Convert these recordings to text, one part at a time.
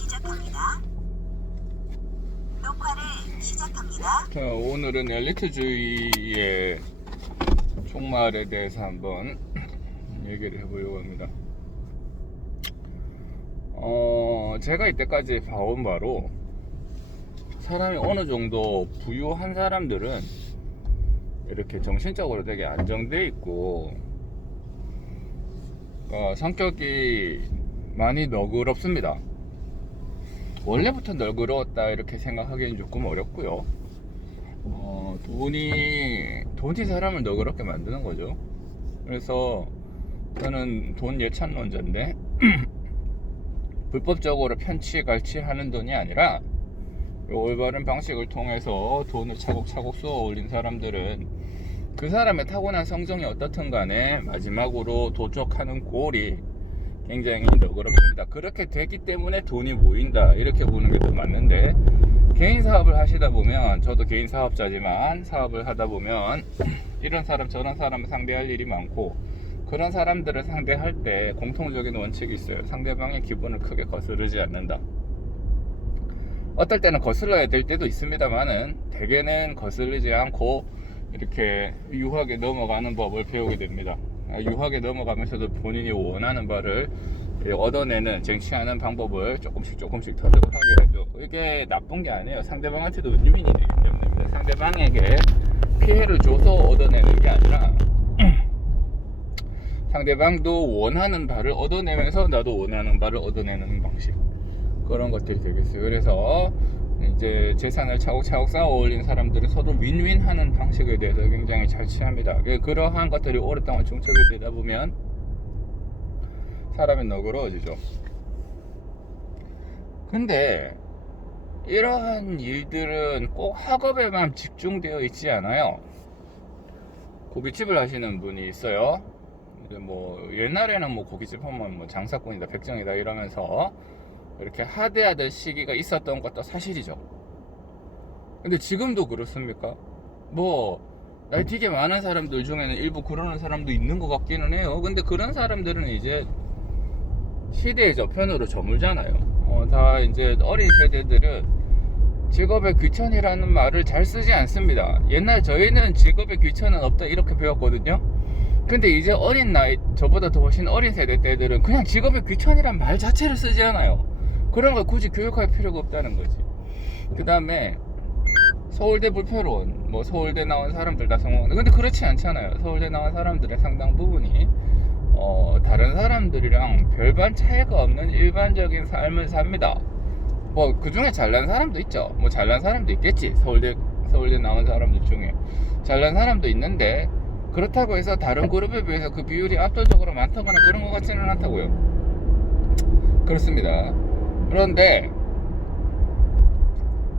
시작합니다. 녹화를 시작합니다. 자, 오늘은 엘리트주의의 종말에 대해서 한번 얘기를 해보려고 합니다. 제가 이때까지 봐온 바로 사람이 어느 정도 부유한 사람들은 이렇게 정신적으로 되게 안정돼 있고 성격이 많이 너그럽습니다. 원래부터 너그러웠다 이렇게 생각하기는 조금 어렵고요. 돈이 사람을 너그럽게 만드는 거죠. 그래서 저는 돈 예찬론자인데 불법적으로 편취갈취하는 돈이 아니라 올바른 방식을 통해서 돈을 차곡차곡 쏘아 올린 사람들은 그 사람의 타고난 성정이 어떻든 간에 마지막으로 도적하는 꼴이 굉장히 너그럽습니다. 그렇게 되기 때문에 돈이 모인다 이렇게 보는 게 더 맞는데, 개인 사업을 하시다 보면, 저도 개인 사업자지만 사업을 하다 보면 이런 사람 저런 사람을 상대할 일이 많고, 그런 사람들을 상대할 때 공통적인 원칙이 있어요. 상대방의 기분을 크게 거스르지 않는다. 어떨 때는 거슬러야 될 때도 있습니다만은 대개는 거슬리지 않고 이렇게 유하게 넘어가는 법을 배우게 됩니다. 유하게 넘어가면서도 본인이 원하는 바를 얻어내는, 쟁취하는 방법을 조금씩 터득을 하게 되죠. 이게 나쁜 게 아니에요. 상대방한테도 윈윈이 되기 때문입니다. 상대방에게 피해를 줘서 얻어내는 게 아니라 상대방도 원하는 바를 얻어내면서 나도 원하는 바를 얻어내는 방식, 그런 것들이 되겠어요. 그래서 이제 재산을 차곡차곡 쌓아 올린 사람들은 서로 윈윈하는 방식에 대해서 굉장히 잘 취합니다. 그러한 것들이 오랫동안 중첩이 되다 보면 사람이 너그러워지죠. 근데 이러한 일들은 꼭 학업에만 집중되어 있지 않아요. 고깃집을 하시는 분이 있어요. 옛날에는 고깃집 하면 장사꾼이다, 백정이다 이러면서 이렇게 하대하던 시기가 있었던 것도 사실이죠. 근데 지금도 그렇습니까? 나이 되게 많은 사람들 중에는 일부 그러는 사람도 있는 것 같기는 해요. 근데 그런 사람들은 이제 시대의 저편으로 저물잖아요. 다 이제 어린 세대들은 직업의 귀천이라는 말을 잘 쓰지 않습니다. 옛날 저희는 직업의 귀천은 없다 이렇게 배웠거든요. 근데 이제 어린 나이, 저보다 더 훨씬 어린 세대 때들은 그냥 직업의 귀천이란 말 자체를 쓰지 않아요. 그런 걸 굳이 교육할 필요가 없다는 거지. 그 다음에 서울대 불패론, 서울대 나온 사람들 다 성공하는데, 근데 그렇지 않잖아요. 서울대 나온 사람들의 상당 부분이 다른 사람들이랑 별반 차이가 없는 일반적인 삶을 삽니다. 그 중에 잘난 사람도 있죠. 잘난 사람도 있겠지. 서울대 나온 사람들 중에 잘난 사람도 있는데, 그렇다고 해서 다른 그룹에 비해서 그 비율이 압도적으로 많다거나 그런 것 같지는 않다고요. 그렇습니다. 그런데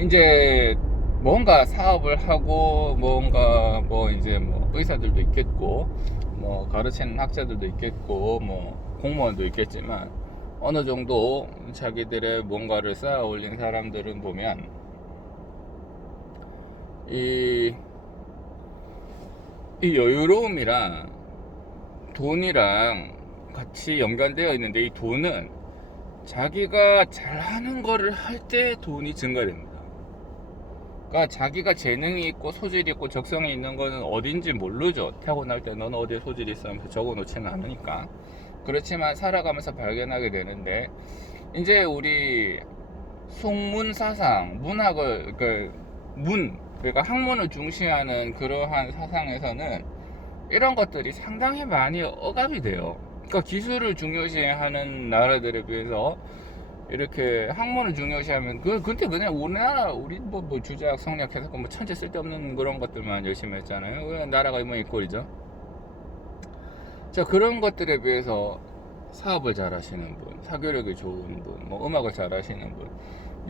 이제 뭔가 사업을 하고 뭔가 의사들도 있겠고 가르치는 학자들도 있겠고 공무원도 있겠지만, 어느 정도 자기들의 뭔가를 쌓아 올린 사람들은 보면 이 여유로움이랑 돈이랑 같이 연관되어 있는데, 이 돈은 자기가 잘하는 거를 할 때 돈이 증가됩니다. 그러니까 자기가 재능이 있고 소질이 있고 적성이 있는 거는 어딘지 모르죠. 태어날 때 너는 어디에 소질이 있어 하면서 적어놓지는 않으니까. 그렇지만 살아가면서 발견하게 되는데, 이제 우리 속문사상, 문학을 그러니까 학문을 중시하는 그러한 사상에서는 이런 것들이 상당히 많이 억압이 돼요. 그러니까 기술을 중요시하는 나라들에 비해서 이렇게 학문을 중요시하면 근데 그냥 우리나라 우리 주작 성략해서 천재 쓸데없는 그런 것들만 열심히 했잖아요. 그냥 나라가 이 꼴이죠. 자, 그런 것들에 비해서 사업을 잘하시는 분, 사교력이 좋은 분, 음악을 잘하시는 분,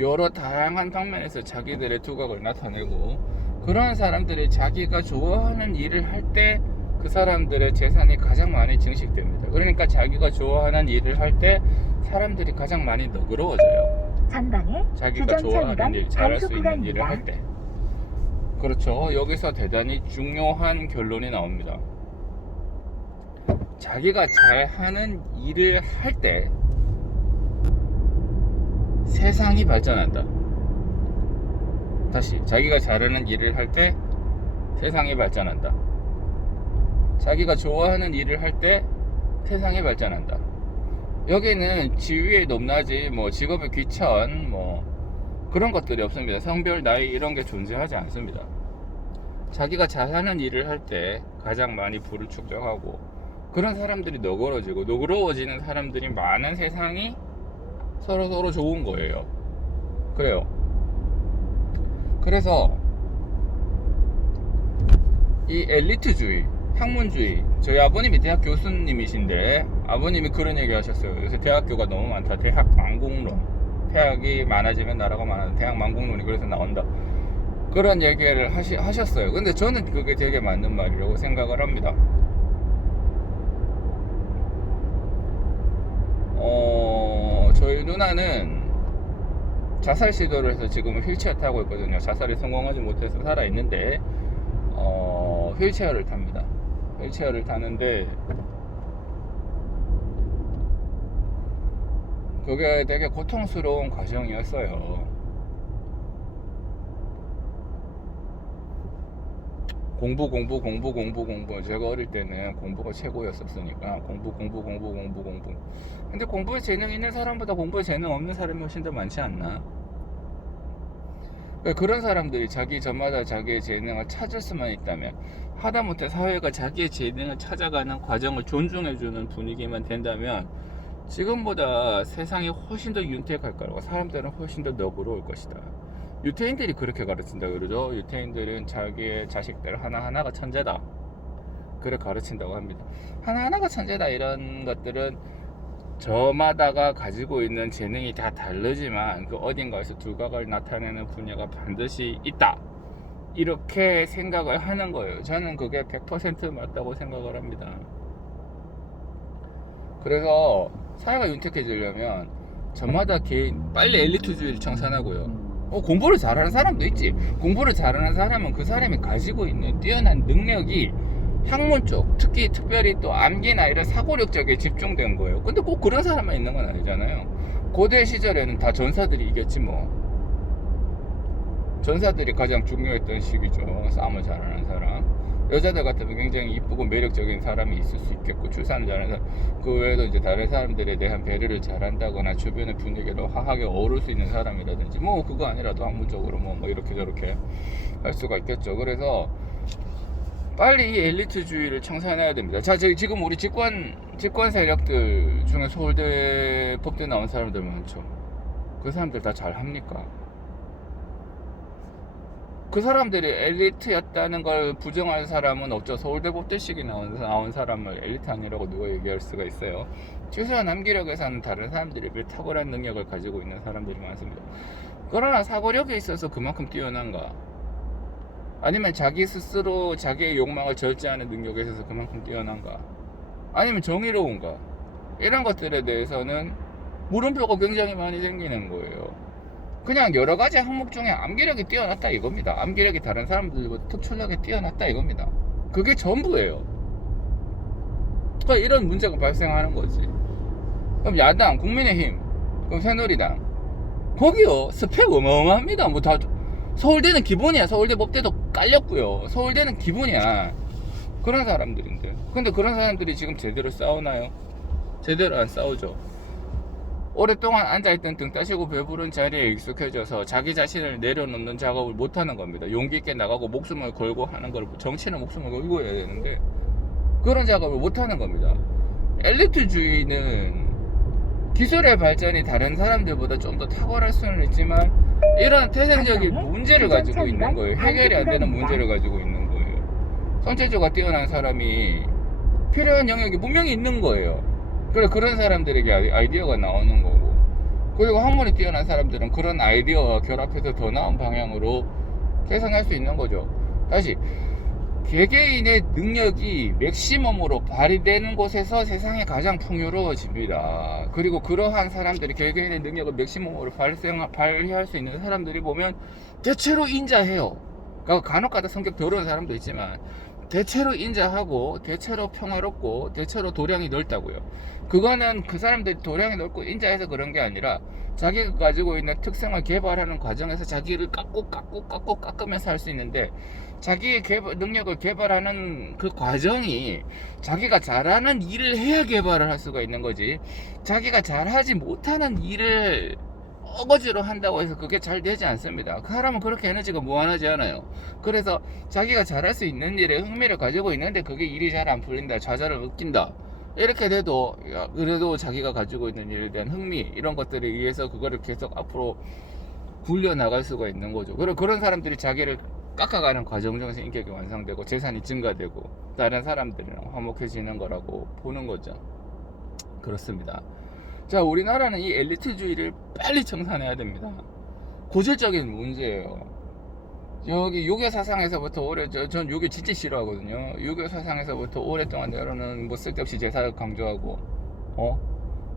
여러 다양한 방면에서 자기들의 두각을 나타내고, 그런 사람들이 자기가 좋아하는 일을 할 때 그 사람들의 재산이 가장 많이 증식됩니다. 그러니까 자기가 좋아하는 일을 할 때 사람들이 가장 많이 너그러워져요. 전방에 자기가 좋아하는 일, 잘할 수 있는 일을 할 때. 그렇죠. 여기서 대단히 중요한 결론이 나옵니다. 자기가 잘하는 일을 할 때 세상이 발전한다. 다시, 자기가 잘하는 일을 할 때 세상이 발전한다. 자기가 좋아하는 일을 할 때 세상이 발전한다. 여기는 지위의 높낮이, 뭐 직업의 귀천, 뭐 그런 것들이 없습니다. 성별, 나이 이런 게 존재하지 않습니다. 자기가 잘하는 일을 할 때 가장 많이 부를 축적하고, 그런 사람들이 너그러워지는 사람들이 많은 세상이 서로 좋은 거예요. 그래요. 그래서 이 엘리트주의, 학문주의, 저희 아버님이 대학 교수님이신데 아버님이 그런 얘기 하셨어요. 요새 대학교가 너무 많다. 대학 망국론. 대학이 많아지면 나라가 많아져. 대학 망국론이 그래서 나온다. 그런 얘기를 하셨어요. 근데 저는 그게 되게 맞는 말이라고 생각을 합니다. 저희 누나는 자살 시도를 해서 지금은 휠체어 타고 있거든요. 자살이 성공하지 못해서 살아있는데 휠체어를 탑니다. 휠체어를 타는데 그게 되게 고통스러운 과정이었어요. 공부. 제가 어릴 때는 공부가 최고였었으니까 공부. 근데 공부에 재능 있는 사람보다 공부에 재능 없는 사람이 훨씬 더 많지 않나? 그런 사람들이 저마다 자기의 재능을 찾을 수만 있다면, 하다못해 사회가 자기의 재능을 찾아가는 과정을 존중해주는 분위기만 된다면 지금보다 세상이 훨씬 더 윤택할 거라고, 사람들은 훨씬 더 너그러울 것이다. 유태인들이 그렇게 가르친다 그러죠. 유태인들은 자기의 자식들 하나하나가 천재다, 그래 가르친다고 합니다. 하나하나가 천재다, 이런 것들은 저마다가 가지고 있는 재능이 다 다르지만 그 어딘가에서 두각을 나타내는 분야가 반드시 있다, 이렇게 생각을 하는 거예요. 저는 그게 100% 맞다고 생각을 합니다. 그래서 사회가 윤택해지려면 저마다 빨리 엘리트주의를 청산하고요. 공부를 잘하는 사람도 있지. 공부를 잘하는 사람은 그 사람이 가지고 있는 뛰어난 능력이 학문 쪽, 특별히 또 암기나 이런 사고력 쪽에 집중된 거예요. 근데 꼭 그런 사람만 있는 건 아니잖아요. 고대 시절에는 다 전사들이 이겼지 뭐. 전사들이 가장 중요했던 시기죠. 싸움을 잘하는 사람. 여자들 같으면 굉장히 이쁘고 매력적인 사람이 있을 수 있겠고, 출산을 잘하는 사람, 그 외에도 이제 다른 사람들에 대한 배려를 잘한다거나 주변의 분위기를 화하게 어우를 수 있는 사람이라든지, 뭐 그거 아니라도 학문적으로 뭐 이렇게 저렇게 할 수가 있겠죠. 그래서 빨리 이 엘리트주의를 청산해야 됩니다. 자, 지금 우리 집권 세력들 중에 서울대, 법대 나온 사람들 많죠. 그 사람들 다 잘합니까? 그 사람들이 엘리트였다는 걸 부정할 사람은 없죠. 서울대 법대식이 나온 사람을 엘리트 아니라고 누가 얘기할 수가 있어요. 최소한 암기력에서는 다른 사람들이 비해 탁월한 능력을 가지고 있는 사람들이 많습니다. 그러나 사고력에 있어서 그만큼 뛰어난가? 아니면 자기 스스로 자기의 욕망을 절제하는 능력에 있어서 그만큼 뛰어난가? 아니면 정의로운가? 이런 것들에 대해서는 물음표가 굉장히 많이 생기는 거예요. 그냥 여러 가지 항목 중에 암기력이 뛰어났다 이겁니다. 암기력이 다른 사람들보다 특출나게 뛰어났다 이겁니다. 그게 전부예요. 그러니까 이런 문제가 발생하는 거지. 그럼 야당, 국민의힘, 그럼 새누리당, 거기요 스펙 어마어마합니다. 뭐 다 서울대는 기본이야. 서울대 법대도 깔렸고요. 서울대는 기본이야. 그런 사람들인데. 근데 그런 사람들이 지금 제대로 싸우나요? 제대로 안 싸우죠. 오랫동안 앉아있던 등 따시고 배부른 자리에 익숙해져서 자기 자신을 내려놓는 작업을 못하는 겁니다. 용기 있게 나가고 목숨을 걸고 하는 걸, 정치는 목숨을 걸고 해야 되는데 그런 작업을 못하는 겁니다. 엘리트주의는 기술의 발전이 다른 사람들보다 좀 더 탁월할 수는 있지만 이런 태생적인 문제를 가지고 있는 거예요. 해결이 안 되는 문제를 가지고 있는 거예요. 손재주가 뛰어난 사람이 필요한 영역이 분명히 있는 거예요. 그런 사람들에게 아이디어가 나오는 거고, 그리고 학문이 뛰어난 사람들은 그런 아이디어와 결합해서 더 나은 방향으로 개선할 수 있는 거죠. 다시, 개개인의 능력이 맥시멈으로 발휘되는 곳에서 세상이 가장 풍요로워집니다. 그리고 그러한 사람들이 개개인의 능력을 맥시멈으로 발휘할 수 있는 사람들이 보면 대체로 인자해요. 그러니까 간혹가다 성격 더러운 사람도 있지만 대체로 인자하고 대체로 평화롭고 대체로 도량이 넓다고요. 그거는 그 사람들이 도량이 넓고 인자해서 그런 게 아니라 자기가 가지고 있는 특성을 개발하는 과정에서 자기를 깎으면서 할 수 있는데, 자기의 능력을 개발하는 그 과정이 자기가 잘하는 일을 해야 개발을 할 수가 있는 거지, 자기가 잘하지 못하는 일을 어거지로 한다고 해서 그게 잘 되지 않습니다. 그 사람은 그렇게 에너지가 무한하지 않아요. 그래서 자기가 잘할 수 있는 일에 흥미를 가지고 있는데 그게 일이 잘 안 풀린다, 좌절을 느낀다, 이렇게 돼도 그래도 자기가 가지고 있는 일에 대한 흥미, 이런 것들에 의해서 그거를 계속 앞으로 굴려 나갈 수가 있는 거죠. 그런 사람들이 자기를 깎아가는 과정 중에서 인격이 완성되고 재산이 증가되고 다른 사람들이랑 화목해지는 거라고 보는 거죠. 그렇습니다. 자, 우리나라는 이 엘리트주의를 빨리 청산해야 됩니다. 고질적인 문제예요. 여기 유교 사상에서부터 전 유교 진짜 싫어하거든요. 유교 사상에서부터 오랫동안 내려오는 뭐 쓸데없이 제사를 강조하고,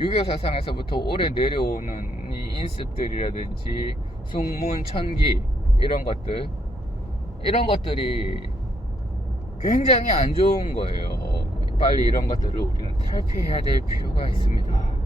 유교 사상에서부터 오래 내려오는 이 인습들이라든지 숙문, 천기, 이런 것들이 굉장히 안 좋은 거예요. 빨리 이런 것들을 우리는 탈피해야 될 필요가 있습니다.